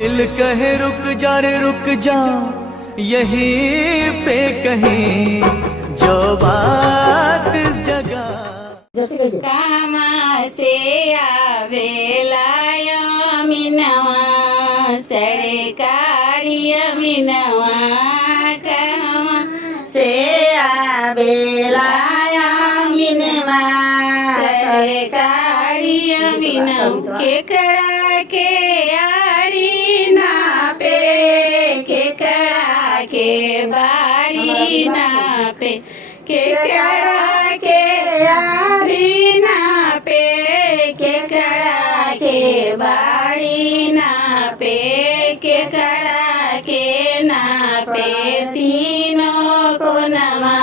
दिल कहे रुक जा रे रुक जा, यहीं पे कहीं जो बात इस जगह। कहाँ से आवेला यमिनवा सरकारी यमिनवा, कहाँ से आवेला यमिनवा सरकारी यमिनवा, के कड़ा के आड़ी ना पे, के कड़ा के बाड़ी ना पे, के कड़ा के आड़ी ना पे, के कड़ा के बाड़ी ना पे, के कड़ा के ना पे, तीनों को नमा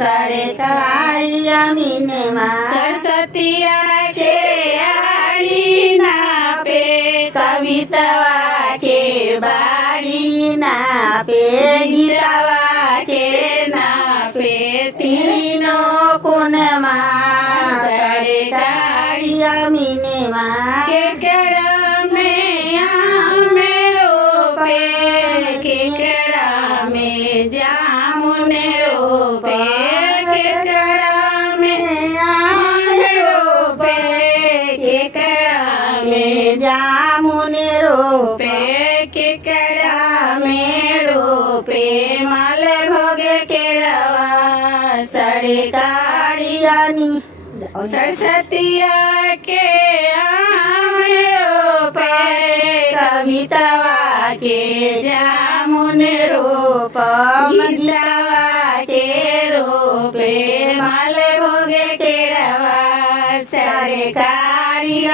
सरकारी यमिनवा, सरस्वतिया के आड़ी ना पे, कवितवा के बाड़ी ना पे, गीतवा के ना पे, तीनों कुनमा सरकारी यमिनवा, के कड़ा में आम रोपे, के कड़ा में जामुन रोपे, के कड़ा में आम रोपे, के कड़ा में जामुन रोपे, के कड़ा में रोपे, माल भोग के रवा सरकारी सरस्वतिया के आम रोपे, कवितवा के जामुन रोप, गीतवा के रोपे, माल भोग के रवा सरकारी